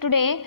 Today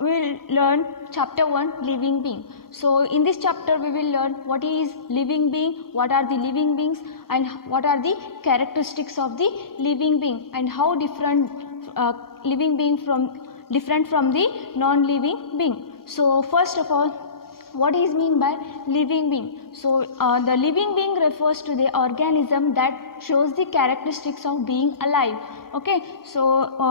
we will learn chapter 1, living being. So in this chapter we will learn what is living being, what are the living beings, and what are the characteristics of the living being, and how different living being different from the non-living being. So first of all, what is mean by living being? So the living being refers to the organism that shows the characteristics of being alive. Okay, so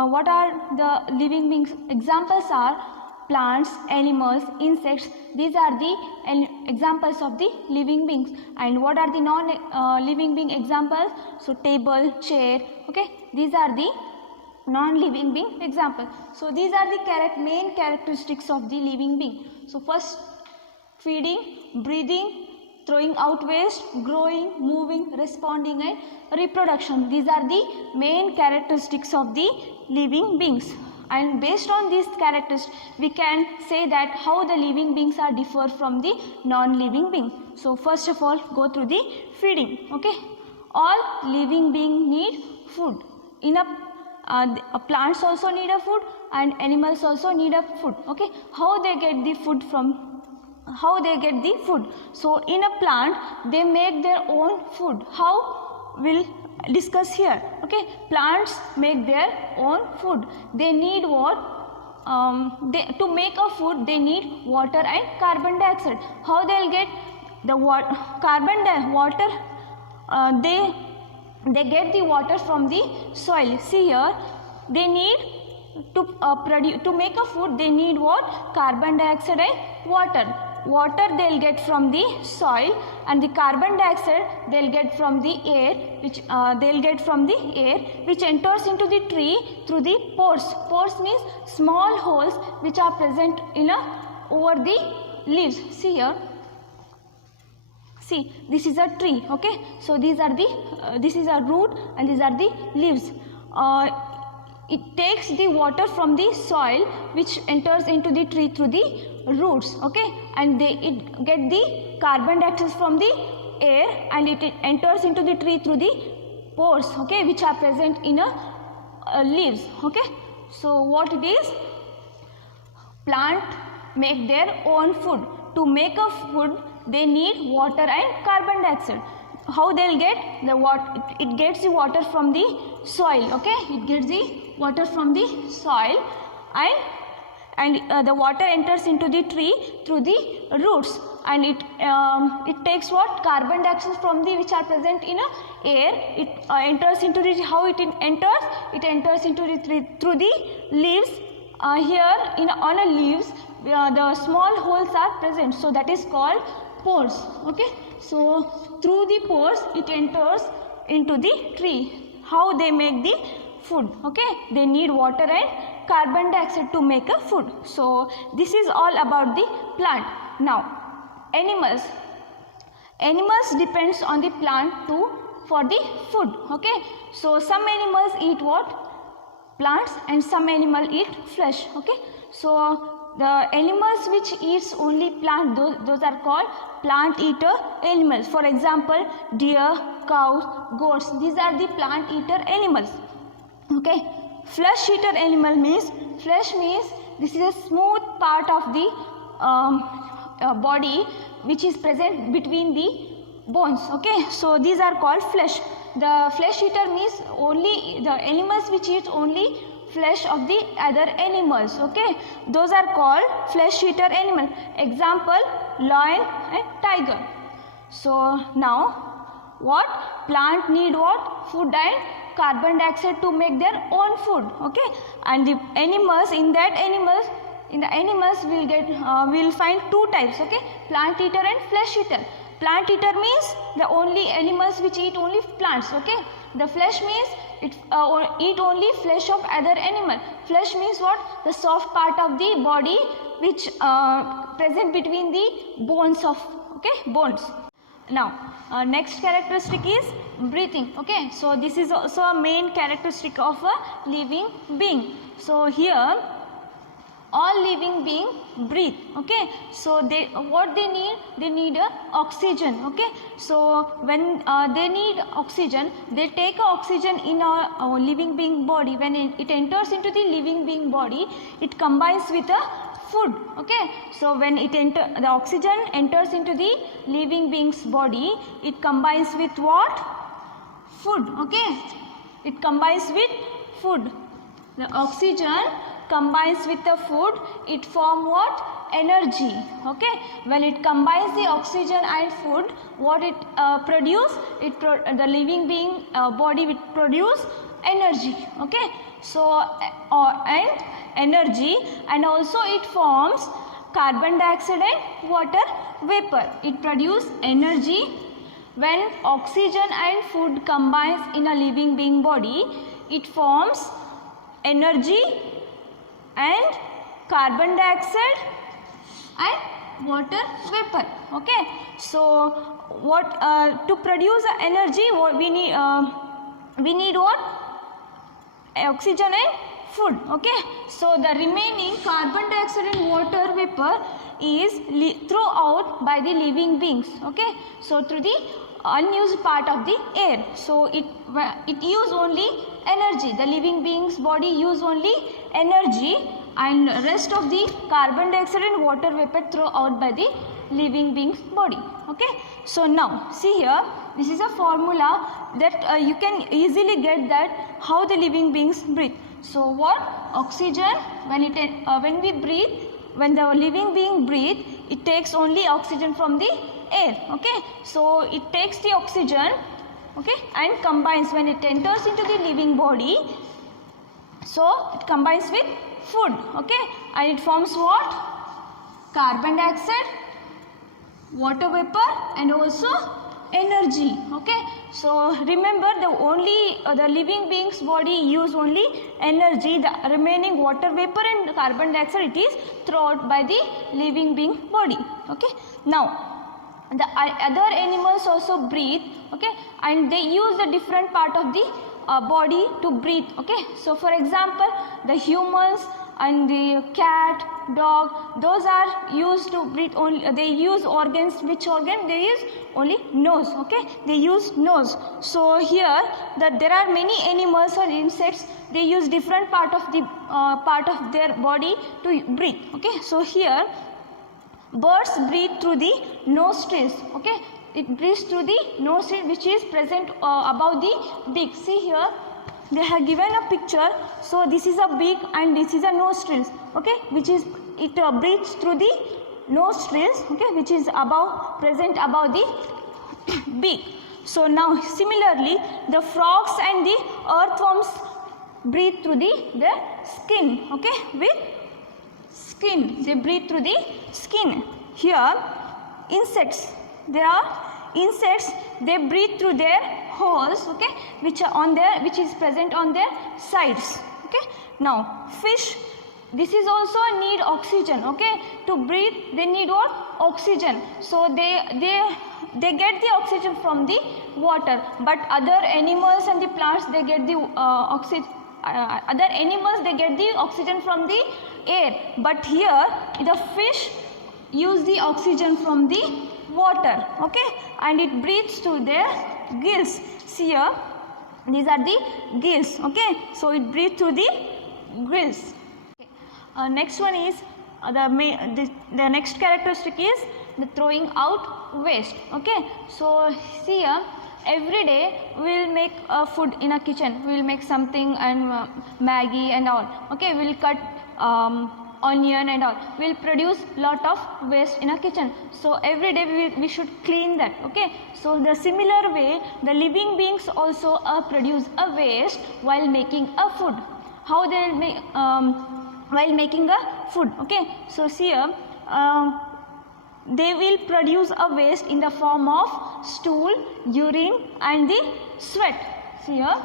what are the living beings? Examples are plants, animals, insects. These are the examples of the living beings. And what are the non-living being examples? So table, chair. Okay, these are the non-living being examples. So these are the main characteristics of the living being. So first, feeding, breathing, throwing out waste, growing, moving, responding, and reproduction. These are the main characteristics of the living beings. And based on these characteristics, we can say that how the living beings are differ from the non-living being. So first of all, go through the feeding. Okay, all living beings need food. Plants also need a food, and animals also need a food. Okay, how they get the food from? How they get the food? So in a plant they make their own food. How? We'll discuss here. Okay, plants make their own food. They need what? To make a food they need water and carbon dioxide. How they'll get the water? They get the water from the soil. See here, they need to make a food they need what? Carbon dioxide and water. Water they'll get from the soil, and the carbon dioxide they'll get from the air, which enters into the tree through the pores. Pores means small holes which are present over the leaves. See here. See, this is a tree. Okay, so these are the this is a root and these are the leaves. It takes the water from the soil which enters into the tree through the roots. Okay, and it get the carbon dioxide from the air, and it enters into the tree through the pores. Okay, which are present in leaves. Okay, so what it is? Plant make their own food. To make a food they need water and carbon dioxide. How they'll get the water? It gets the water from the soil. Okay, it gets the water from the soil, and the water enters into the tree through the roots, and it takes what? Carbon dioxide from the which are present in air. It enters into the, how it enters? It enters into the tree through the leaves. Here on a leaves the small holes are present, so that is called pores. Okay, so through the pores it enters into the tree. How they make the food? Okay, they need water and carbon dioxide to make a food. So this is all about the plant. Now animals depends on the plant too for the food. Okay, so some animals eat what? Plants, and some animal eat flesh. Okay, so the animals which eats only plant, those are called plant eater animals. For example, deer, cows, goats. These are the plant eater animals. Okay, flesh eater animal means, flesh means this is a smooth part of the body which is present between the bones. Okay, so these are called flesh. The flesh eater means only the animals which eat only flesh of the other animals. Okay, those are called flesh eater animal. Example, lion and tiger. So now what? Plant need what? Food and carbon dioxide to make their own food. Okay, and the animals, in the animals we'll find two types. Okay, plant eater and flesh eater. Plant eater means the only animals which eat only plants. Okay, the flesh means it eat only flesh of other animal. Flesh means what? The soft part of the body which present between the bones of bones. Now next characteristic is breathing. Okay, so this is also a main characteristic of a living being. So here all living being breathe. Okay, so what they need oxygen. Okay, so when they need oxygen, they take oxygen in our living being body. When it enters into the living being body, it combines with a food. Okay, so when the oxygen enters into the living being's body, it combines with what? Food. Okay, it combines with food. The oxygen combines with the food, it form what? Energy. Okay, when it combines the oxygen and food, what it produce? The living being body will produce energy. Okay, so and energy, and also it forms carbon dioxide and water vapor. It produces energy. When oxygen and food combines in a living being body, it forms energy and carbon dioxide and water vapor. Okay, so what to produce energy, what we need what? Oxygen and food. Okay, so the remaining carbon dioxide and water vapor is thrown out by the living beings. Okay, so through the unused part of the air, so it use only energy. The living being's body use only energy, and rest of the carbon dioxide and water vapor thrown out by the living being's body. Okay, so now see here, this is a formula that you can easily get that how the living beings breathe. So what? Oxygen, when we breathe, when the living being breathe, it takes only oxygen from the air. Okay, so it takes the oxygen, okay, and combines. When it enters into the living body, so it combines with food. Okay, and it forms what? Carbon dioxide, water vapor, and also energy. Okay, so remember, the living being's body use only energy. The remaining water vapor and carbon dioxide, it is thrown out by the living being body. Okay, now the other animals also breathe. Okay, and they use the different part of the body to breathe. Okay, so for example, the humans and the cat, dog, those are used to breathe only. They use organs. Which organ? They use only nose. Okay, they use nose. So here that there are many animals or insects, they use different part of their body to breathe. Okay, so here birds breathe through the nostrils. Okay, it breathes through the nostril, which is present above the beak. See here, they have given a picture. So this is a beak and this is a nostrils. Okay, which is it breathes through the nostrils. Okay, which is present above the beak. So now similarly, the frogs and the earthworms breathe through their skin. Okay, with skin, they breathe through the skin. Here insects, there are insects, they breathe through their holes. Okay, which is present on their sides. Okay, now fish, this is also need oxygen. Okay, to breathe they need what? Oxygen. So they get the oxygen from the water, but other animals and the plants, they get the oxygen. Other animals, they get the oxygen from the air, but here the fish use the oxygen from the water. Okay, and it breathes through their gills. See here, these are the gills. Okay, so it breathes through the gills. Okay. Next one is the next characteristic is the throwing out waste. Okay, so see here, every day we will make food in a kitchen. We will make something and Maggie and all. Okay, we will cut onion and all. We will produce lot of waste in a kitchen. So every day we should clean that. Okay, so the similar way the living beings also produce a waste while making a food. How they will make while making a food? Okay, so see here, they will produce a waste in the form of stool, urine and the sweat. See here,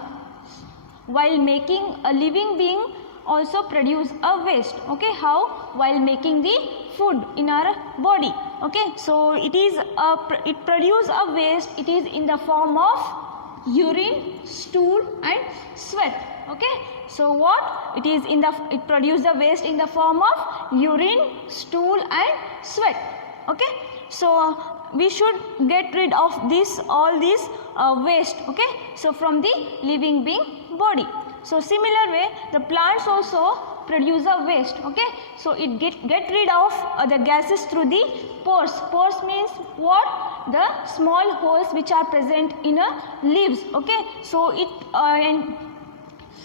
while making a living being also produce a waste. Okay, how? While making the food in our body. Okay, so it produce a waste. It is in the form of urine, stool and sweat. Okay, so what it is it produces the waste in the form of urine, stool and sweat. Okay, so we should get rid of all these waste. Okay, so from the living being body. So similar way the plants also produce a waste. Okay, so it get rid of the gases through the pores. Pores means what? The small holes which are present in a leaves. Okay, so it and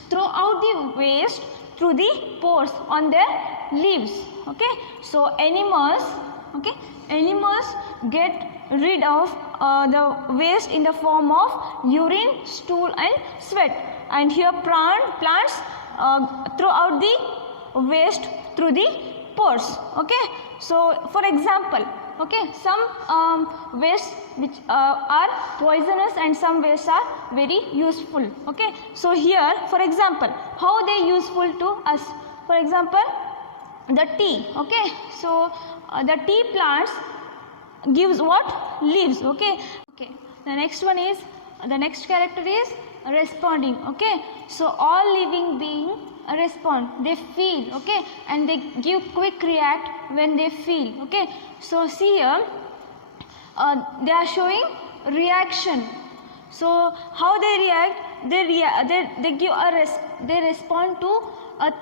throw out the waste through the pores on their leaves. Okay, so animals get rid of the waste in the form of urine, stool and sweat, and here plants throw out the waste through the pores. Okay, so for example, okay, some wastes which are poisonous and some wastes are very useful. Okay, so here for example how they useful to us. For example the tea. Okay, so the tea plants gives what? Leaves. Okay, the next one is the next character is responding. Okay, so all living beings respond, they feel. Okay, and they give quick react when they feel. Okay, so see here they are showing reaction. So how they react? They give they respond to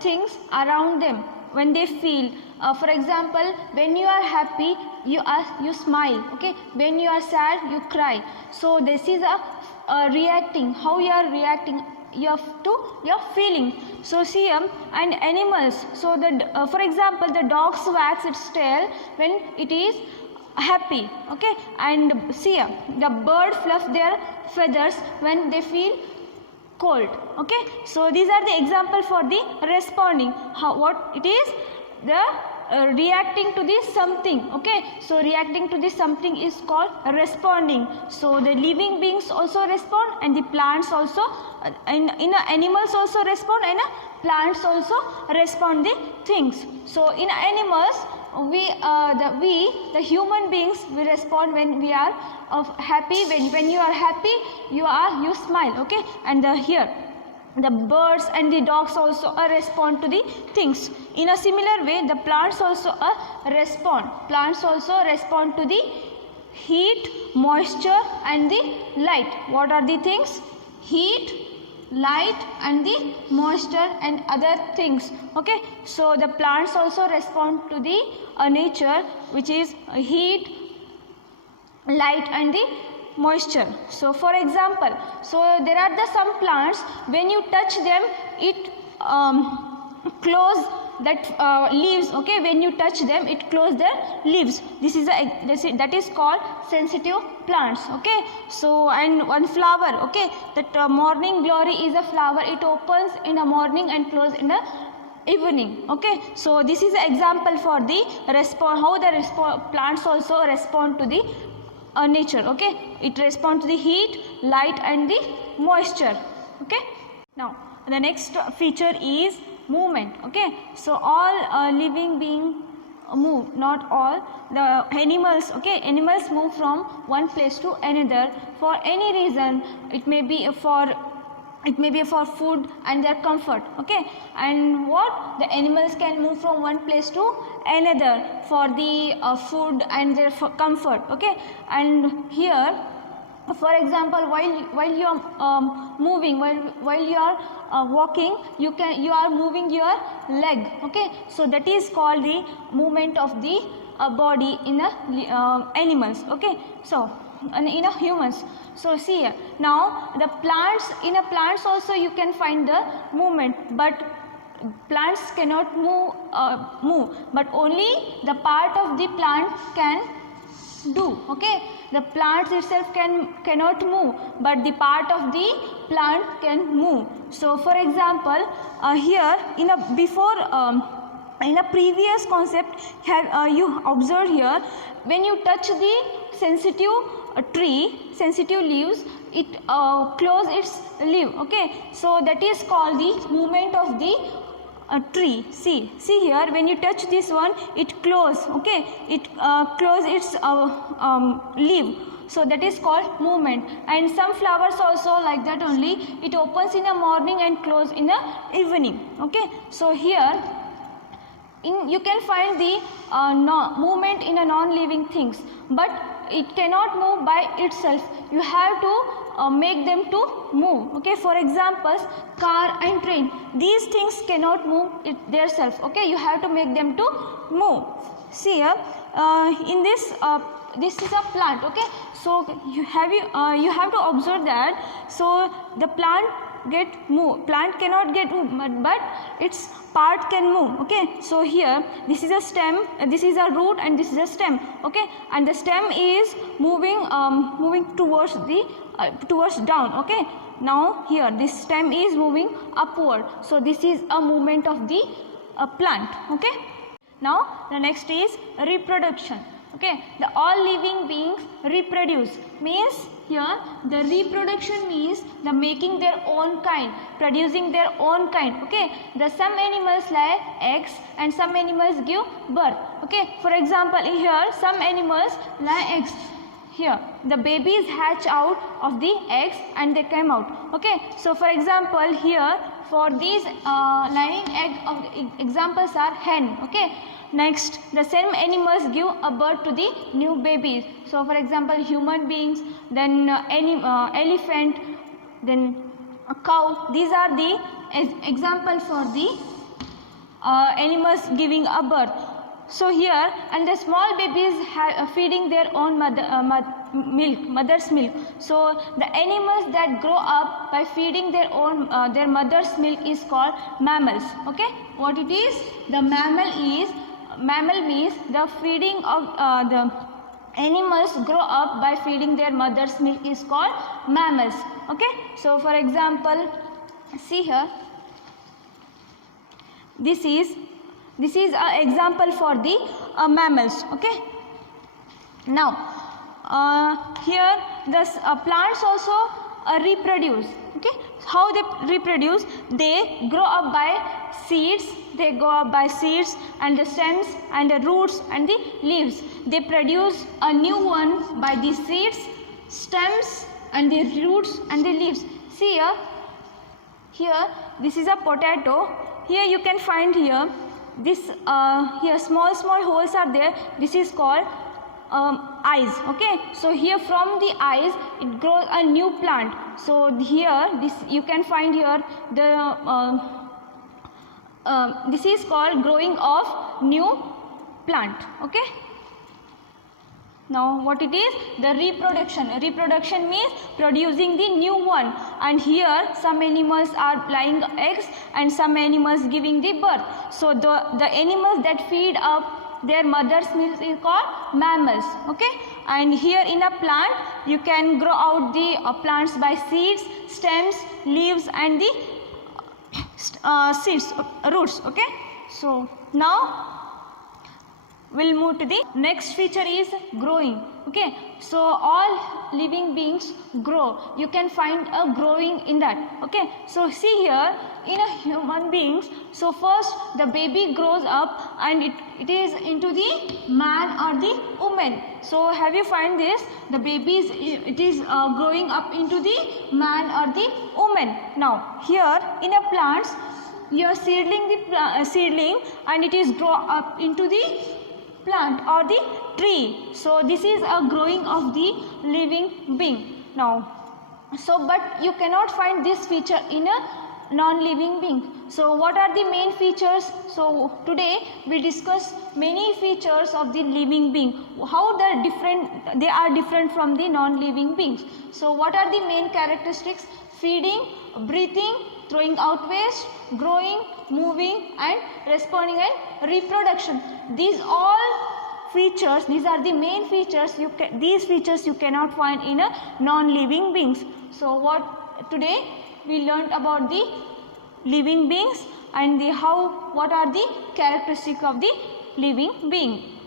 things around them when they feel. For example, when you are happy you smile. Okay, when you are sad you cry. So this is a reacting. How you are reacting? You have to your feeling. So see and animals. So the for example the dog wags its tail when it is happy. Okay, and see the bird fluff their feathers when they feel cold. Okay, so these are the example for the responding. What it is? The reacting to this something. Okay, so reacting to this something is called responding. So the living beings also respond, and the plants also in animals also respond, and plants also respond the things. So in animals the human beings we respond when we are happy. When you are happy you smile. Okay, and here the birds and the dogs also respond to the things. In a similar way the plants also respond. Plants also respond to the heat, moisture and the light. What are the things? Heat, light and the moisture and other things. Okay, so the plants also respond to the nature, which is heat, light and the moisture. So for example, so there are some plants when you touch them it close that leaves. Okay, when you touch them it close their leaves. That is called sensitive plants. Okay, so and one flower. Okay, that morning glory is a flower. It opens in the morning and close in the evening. Okay, so this is an example for the how the plants also respond to the nature. Okay, it responds to the heat, light and the moisture. Okay, now the next feature is movement. Okay, so all living beings move, not all. The animals, okay, animals move from one place to another for any reason. It may be for food and their comfort. Okay, and what the animals can move from one place to another for the food and their comfort. Okay, and here for example while you are moving, while you are walking, you are moving your leg. Okay, so that is called the movement of the body in the animals. Okay, so in a humans. So see here, now the plants, in a plants also you can find the movement, but plants cannot move, but only the part of the plant can do. Okay, the plants itself cannot move, but the part of the plant can move. So for example here in a previous concept you observe here, when you touch the sensitive sensitive leaves, it close its leaf. Okay, so that is called the movement of the tree. See here, when you touch this one it close. Okay, it close its leaf. So that is called movement. And some flowers also like that only. It opens in the morning and close in the evening. Okay. So here you can find the movement in a non-living things, but it cannot move by itself. You have to make them to move. Okay. For examples, car and train. These things cannot move themselves. Okay. You have to make them to move. See here, in this is a plant. Okay. So you have to observe that. So the plant cannot get moved, but its part can move. Okay. So here this is a stem, this is a root, and this is a stem. Okay. And the stem is moving towards the towards down. Okay. Now here this stem is moving upward. So this is a movement of the plant. Okay. Now the next is reproduction. Okay. The all living beings reproduce, means here the reproduction means the making their own kind, producing their own kind. Okay. The some animals lay eggs and some animals give birth. Okay. For example, here some animals lay eggs. Here the babies hatch out of the eggs and they come out. Okay. So for example, here for these laying egg examples are hen. Okay. Next, the same animals give a birth to the new babies. So for example, human beings, then elephant, then a cow. These are the example for the animals giving a birth. So here, and the small babies feeding their own mother's milk. So the animals that grow up by feeding their own their mother's milk is called mammals. Okay. What it is? The mammal means the feeding of the animals grow up by feeding their mother's milk is called mammals. Okay. So for example, see here, this is an example for the mammals. Okay. Now here the plants also reproduce. Okay. How they reproduce? They grow up by seeds. They grow up by seeds and the stems and the roots and the leaves. They produce a new one by the seeds, stems and the roots and the leaves. See here this is a potato. Here you can find here this here small holes are there. This is called eyes. Okay. So here from the eyes it grows a new plant. So here this you can find here the this is called growing of new plant. Okay. Now what it is? The reproduction. Reproduction means producing the new one. And here some animals are laying eggs and some animals giving the birth. So the animals that feed up their mother's milk is called mammals. Okay. And here in a plant you can grow out the plants by seeds, stems, leaves and the seeds, roots. Okay. So now we'll move to the next feature is growing. Okay. So all living beings grow. You can find a growing in that. Okay. So see here in a human beings. So first the baby grows up and it is into the man or the woman. So have you find this? The baby is growing up into the man or the woman. Now here in a plants you are seedling and it is grow up into the plant or the tree. So this is a growing of the living being. Now but you cannot find this feature in a non-living being. So what are the main features? So today we discuss many features of the living being, how they are different from the non-living beings. So what are the main characteristics? Feeding, breathing, throwing out waste, growing, moving and responding and reproduction. These all features, these are the main features. These features you cannot find in a non-living beings. So what today we learned about the living beings and what are the characteristics of the living being.